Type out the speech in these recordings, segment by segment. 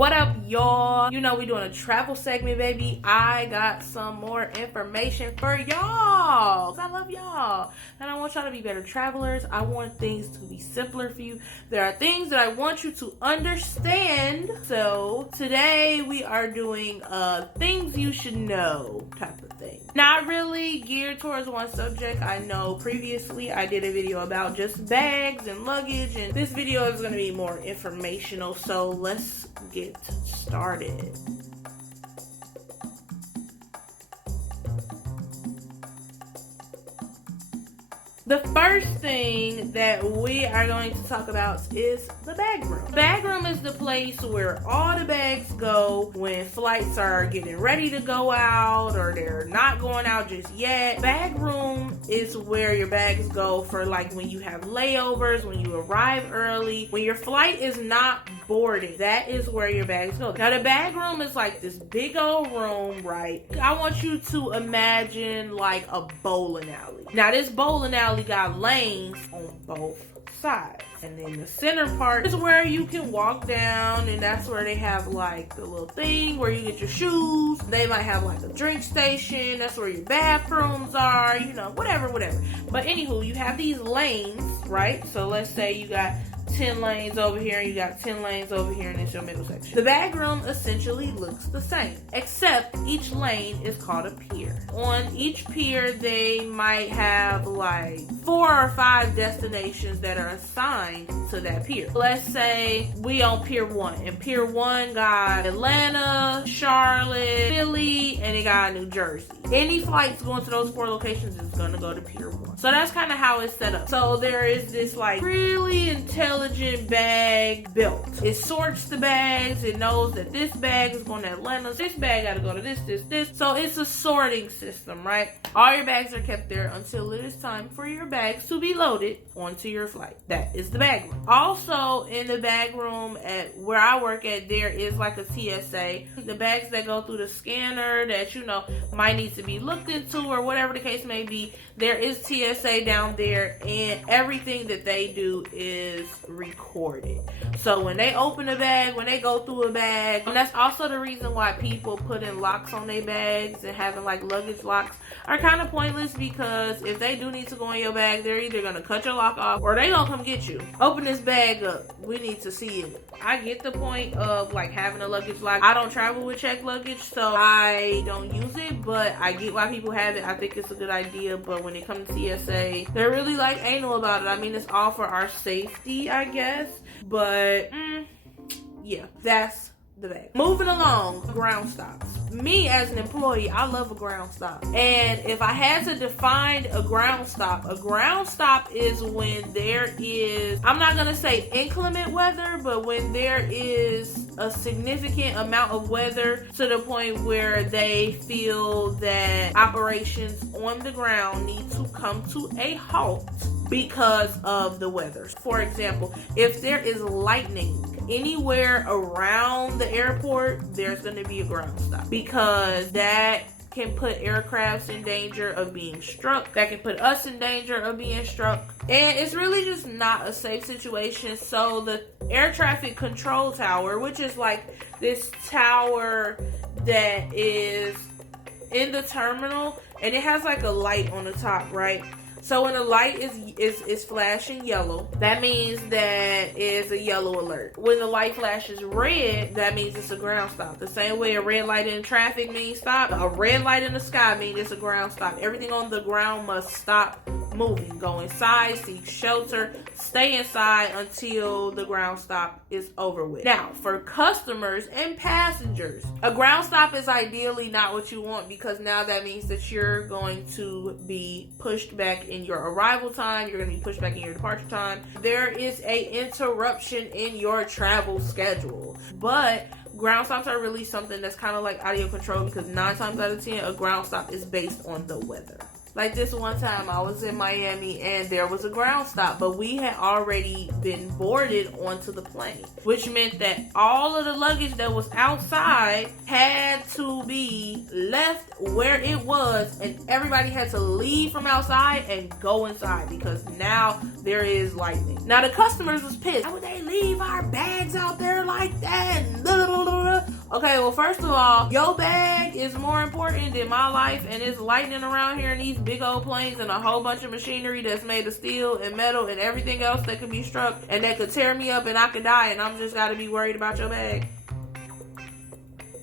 What up, y'all? You know we doing a travel segment, baby. I got some more information for y'all. I love y'all. And I want y'all to be better travelers. I want things to be simpler for you. There are things that I want you to understand. So today we are doing things you should know type of thing. Not really geared towards one subject. I know previously I did a video about just bags and luggage, and this video is going to be more informational. So let's get started. The first thing that we are going to talk about is the bag room. The bag room is the place where all the bags go when flights are getting ready to go out or they're not going out just yet. Bag room is where your bags go for like when you have layovers, when you arrive early, when your flight is not boarding. That is where your bags go. Now the bag room is like this big old room, right? I want you to imagine like a bowling alley. Now this bowling alley got lanes on both sides, and then the center part is where you can walk down, and that's where they have like the little thing where you get your shoes. They might have like a drink station. That's where your bathrooms are, you know, whatever. But anywho, you have these lanes, right? So let's say you got 10 lanes over here, and you got 10 lanes over here, and it's your middle section. The bag room essentially looks the same, except each lane is called a pier. On each pier, they might have like 4 or 5 destinations that are assigned to that pier. Let's say we on Pier 1, and Pier 1 got Atlanta, Charlotte, Philly, and it got New Jersey. Any flights going to those 4 locations is gonna go to Pier 1. So that's kind of how it's set up. So there is this like really intelligent bag built. It sorts the bags. It knows that this bag is going to Atlanta. This bag got to go to this. So it's a sorting system, right? All your bags are kept there until it is time for your bags to be loaded onto your flight. That is the bag room. Also in the bag room at where I work at, there is like a TSA. The bags that go through the scanner that, you know, might need to be looked into or whatever the case may be, there is TSA down there, and everything that they do is recorded. So when they open a bag, when they go through a bag, and that's also the reason why people put in locks on their bags and having like luggage locks are kind of pointless, because if they do need to go in your bag, they're either gonna cut your lock off or they gonna come get you. Open this bag up. We need to see it. I get the point of like having a luggage lock. I don't travel with checked luggage, so I don't use it, but I get why people have it. I think it's a good idea, but when it comes to TSA, they're really like anal about it. I mean, it's all for our safety, I guess, but yeah, that's the bag. Moving along, ground stops. Me as an employee, I love a ground stop. And if I had to define a ground stop is when there is, I'm not gonna say inclement weather, but when there is a significant amount of weather to the point where they feel that operations on the ground need to come to a halt because of the weather. For example, if there is lightning anywhere around the airport, there's going to be a ground stop, because that can put aircrafts in danger of being struck. That can put us in danger of being struck. And it's really just not a safe situation. So the air traffic control tower, which is like this tower that is in the terminal, and it has like a light on the top, right? So when the light is flashing yellow, that means that it's a yellow alert. When the light flashes red, that means it's a ground stop. The same way a red light in traffic means stop, a red light in the sky means it's a ground stop. Everything on the ground must stop moving. Go inside, seek shelter, stay inside until the ground stop is over with. Now, for customers and passengers, a ground stop is ideally not what you want, because now that means that you're going to be pushed back in your arrival time, you're going to be pushed back in your departure time. There is a interruption in your travel schedule. But ground stops are really something that's kind of like out of your control, because 9 times out of 10, a ground stop is based on the weather. Like this one time I was in Miami and there was a ground stop, but we had already been boarded onto the plane, which meant that all of the luggage that was outside had to be left where it was, and everybody had to leave from outside and go inside, because now there is lightning. Now the customers was pissed. How would they leave our bags out there like that? Okay, well, first of all, your bag is more important than my life, and it's lightning around here in these big old planes and a whole bunch of machinery that's made of steel and metal and everything else that could be struck and that could tear me up and I could die, and I'm just gotta be worried about your bag.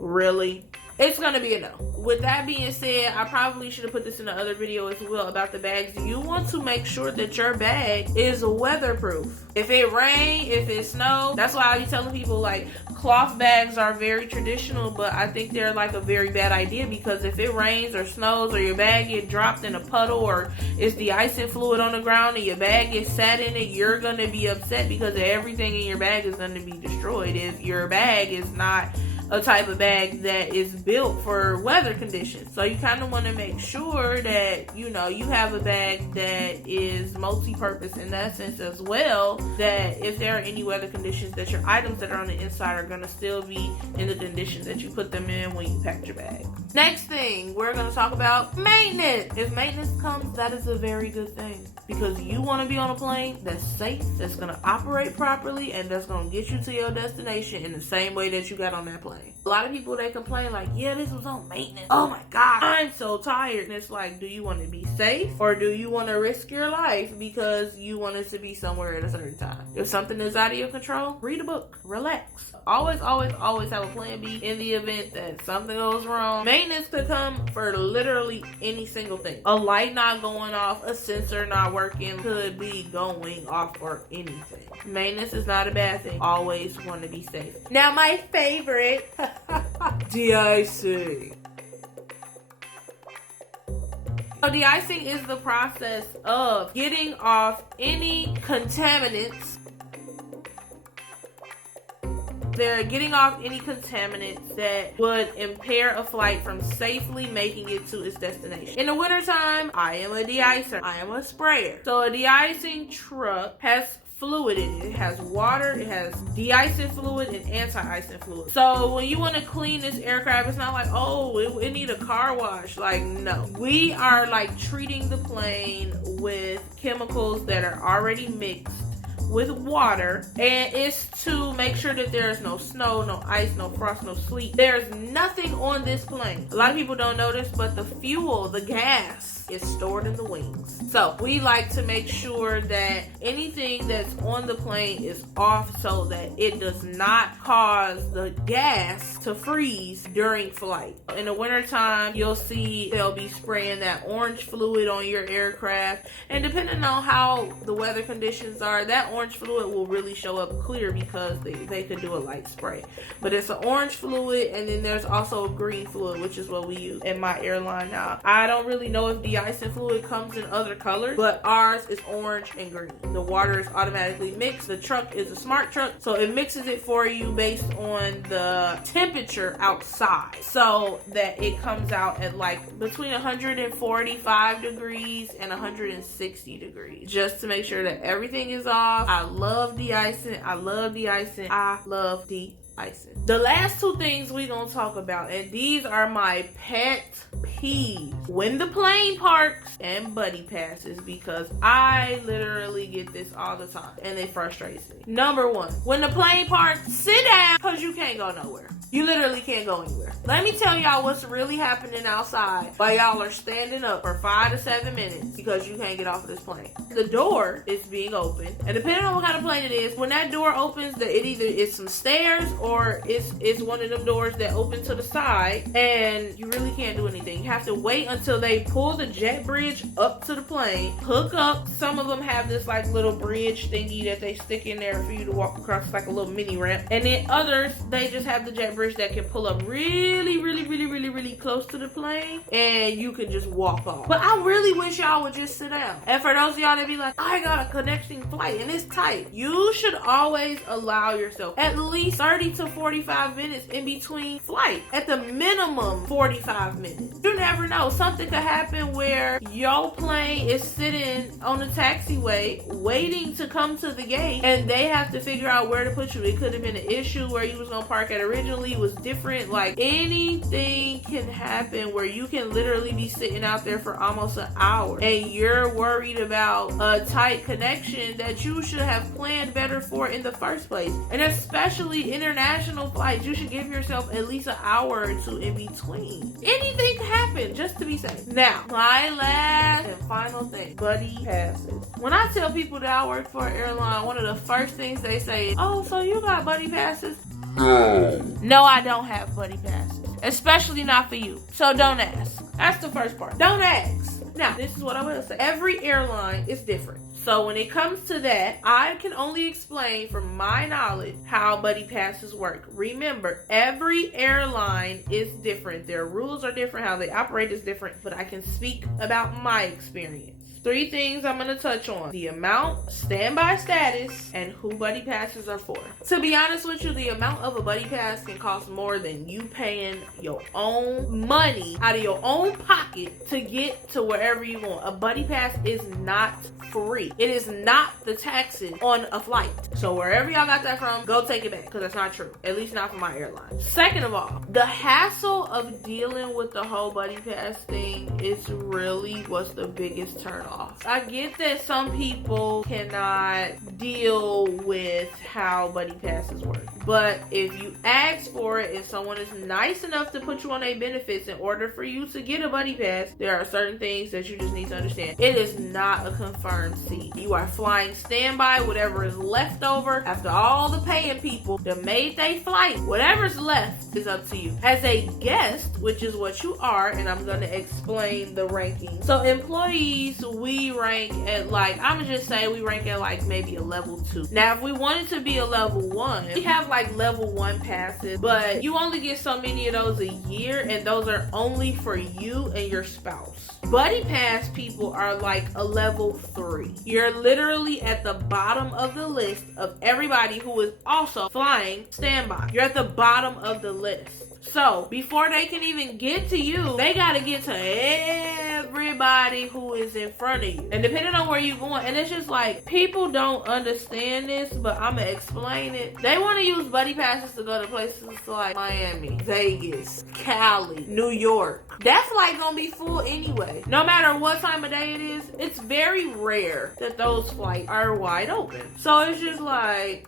Really? It's gonna be a no. With that being said, I probably should have put this in the other video as well about the bags. You want to make sure that your bag is weatherproof. If it rains, if it snows, that's why I be telling people like cloth bags are very traditional, but I think they're like a very bad idea, because if it rains or snows or your bag get dropped in a puddle or it's de-icing fluid on the ground and your bag gets sat in it, you're gonna be upset because everything in your bag is gonna be destroyed if your bag is not a type of bag that is built for weather conditions. So you kind of want to make sure that, you know, you have a bag that is multi-purpose in that sense as well, that if there are any weather conditions, that your items that are on the inside are going to still be in the conditions that you put them in when you packed your bag. Next thing, we're going to talk about maintenance. If maintenance comes, that is a very good thing, because you want to be on a plane that's safe, that's going to operate properly, and that's going to get you to your destination in the same way that you got on that plane. A lot of people, they complain like, yeah, this was on maintenance. Oh my God, I'm so tired. And it's like, do you want to be safe or do you want to risk your life because you want it to be somewhere at a certain time? If something is out of your control, read a book, relax. Always, always, always have a plan B in the event that something goes wrong. Maintenance could come for literally any single thing. A light not going off, a sensor not working, could be going off for anything. Maintenance is not a bad thing. Always want to be safe. Now my favorite, de-icing. So de-icing is the process of getting off any contaminants. They're getting off any contaminants that would impair a flight from safely making it to its destination. In the wintertime, I am a de-icer. I am a sprayer. So a de-icing truck has fluid in it. It has water, it has de-icing fluid and anti-icing fluid. So when you want to clean this aircraft, it's not like, oh, it need a car wash. Like, no. We are like treating the plane with chemicals that are already mixed with water, and it's to make sure that there's no snow, no ice, no frost, no sleet. There's nothing on this plane. A lot of people don't know this, but the fuel, the gas, is stored in the wings. So we like to make sure that anything that's on the plane is off so that it does not cause the gas to freeze during flight. In the wintertime, you'll see they'll be spraying that orange fluid on your aircraft, and depending on how the weather conditions are, that orange fluid will really show up clear because they could do a light spray. But it's an orange fluid, and then there's also a green fluid, which is what we use in my airline now. I don't really know if de-icing fluid comes in other colors, but ours is orange and green. The water is automatically mixed. The truck is a smart truck, so it mixes it for you based on the temperature outside, so that it comes out at like between 145 degrees and 160 degrees, just to make sure that everything is off. I love de-icing. I love de-icing. I love de-icing. The last two things we're gonna talk about, and these are my pet peeves, when the plane parks and buddy passes, because I literally get this all the time and it frustrates me. Number one, when the plane parks, sit down, because you can't go nowhere. You literally can't go anywhere. Let me tell y'all what's really happening outside while y'all are standing up for 5 to 7 minutes because you can't get off of this plane. The door is being opened, and depending on what kind of plane it is, when that door opens, it either is some stairs or it's one of them doors that open to the side, and you really can't do anything. You have to wait until they pull the jet bridge up to the plane, hook up. Some of them have this like little bridge thingy that they stick in there for you to walk across, like a little mini ramp, and then others, they just have the jet bridge that can pull up really close to the plane, and you can just walk off. But I really wish y'all would just sit down. And for those of y'all that be like, I got a connecting flight and it's tight, you should always allow yourself at least 30 to 45 minutes in between flight. At the minimum 45 minutes. You never know, something could happen where your plane is sitting on the taxiway waiting to come to the gate, and they have to figure out where to put you. It could have been an issue where you was gonna park at originally was different. Like, anything can happen where you can literally be sitting out there for almost an hour and you're worried about a tight connection that you should have planned better for in the first place. And especially international international flights, you should give yourself at least an hour or two in between. Anything can happen, just to be safe. Now, my last and final thing, buddy passes. When I tell people that I work for an airline, one of the first things they say is, oh, so you got buddy passes? No, I don't have buddy passes. Especially not for you. So don't ask. That's the first part. Don't ask. Now, this is what I will say. Every airline is different. So when it comes to that, I can only explain from my knowledge how buddy passes work. Remember, every airline is different. Their rules are different. How they operate is different. But I can speak about my experience. 3 things I'm going to touch on: the amount, standby status, and who buddy passes are for. To be honest with you, the amount of a buddy pass can cost more than you paying your own money out of your own pocket to get to wherever you want. A buddy pass is not free. It is not the taxes on a flight. So wherever y'all got that from, go take it back, because that's not true. At least not for my airline. Second of all, the hassle of dealing with the whole buddy pass thing is really what's the biggest turn off. I get that some people cannot deal with how buddy passes work, but if you ask for it, if someone is nice enough to put you on their benefits in order for you to get a buddy pass, there are certain things that you just need to understand. It is not a confirmed seat. You are flying standby. Whatever is left over after all the paying people that made their flight, whatever's left is up to you. As a guest, which is what you are, and I'm going to explain the ranking. So employees, we rank at like, I'm gonna just say we rank at like maybe a level 2. Now if we wanted to be a level 1, we have like level 1 passes, but you only get so many of those a year, and those are only for you and your spouse. Buddy pass people are like a level 3. You're literally at the bottom of the list of everybody who is also flying standby. You're at the bottom of the list. So before they can even get to you, they gotta get to everybody who is in front of you. And depending on where you're going, and it's just like, people don't understand this, but I'm gonna explain it. They want to use buddy passes to go to places like Miami, Vegas, Cali, New York. That flight gonna be full anyway. No matter what time of day it is, it's very rare that those flights are wide open. So it's just like,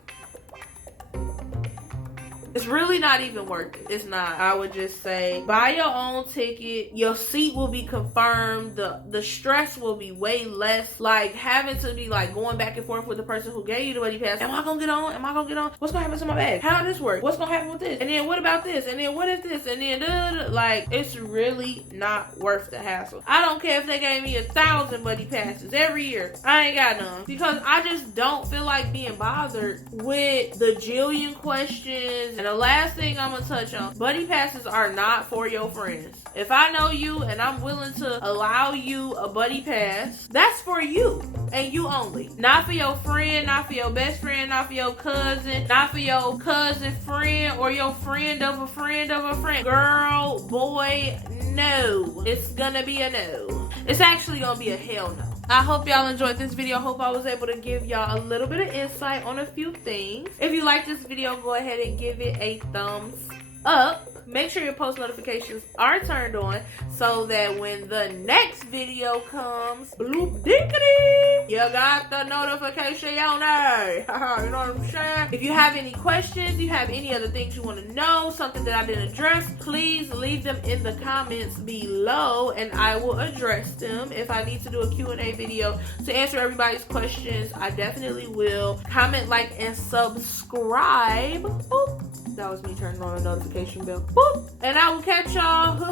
it's really not even worth it. It's not. I would just say, buy your own ticket. Your seat will be confirmed. The stress will be way less. Like having to be like going back and forth with the person who gave you the buddy pass. Am I gonna get on? Am I gonna get on? What's gonna happen to my bag? How does this work? What's gonna happen with this? And then what about this? And then what is this? And then like, it's really not worth the hassle. I don't care if they gave me 1,000 buddy passes every year. I ain't got none, because I just don't feel like being bothered with the jillion questions. And the last thing I'm gonna touch on, buddy passes are not for your friends. If I know you and I'm willing to allow you a buddy pass, that's for you and you only. Not for your friend, not for your best friend, not for your cousin, not for your cousin friend or your friend of a friend of a friend. Girl, boy, no. It's gonna be a no. It's actually gonna be a hell no. I hope y'all enjoyed this video. I hope I was able to give y'all a little bit of insight on a few things. If you like this video, go ahead and give it a thumbs up. Make sure your post notifications are turned on so that when the next video comes, bloop dinkity, you got the notification on there. You know what I'm saying? If you have any questions, you have any other things you want to know, something that I didn't address, please leave them in the comments below and I will address them. If I need to do a Q&A video to answer everybody's questions, I definitely will. Comment, like, and subscribe. Boop. That was me turning on a notification bell. Boop. And I will catch y'all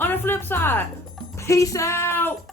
on the flip side. Peace out.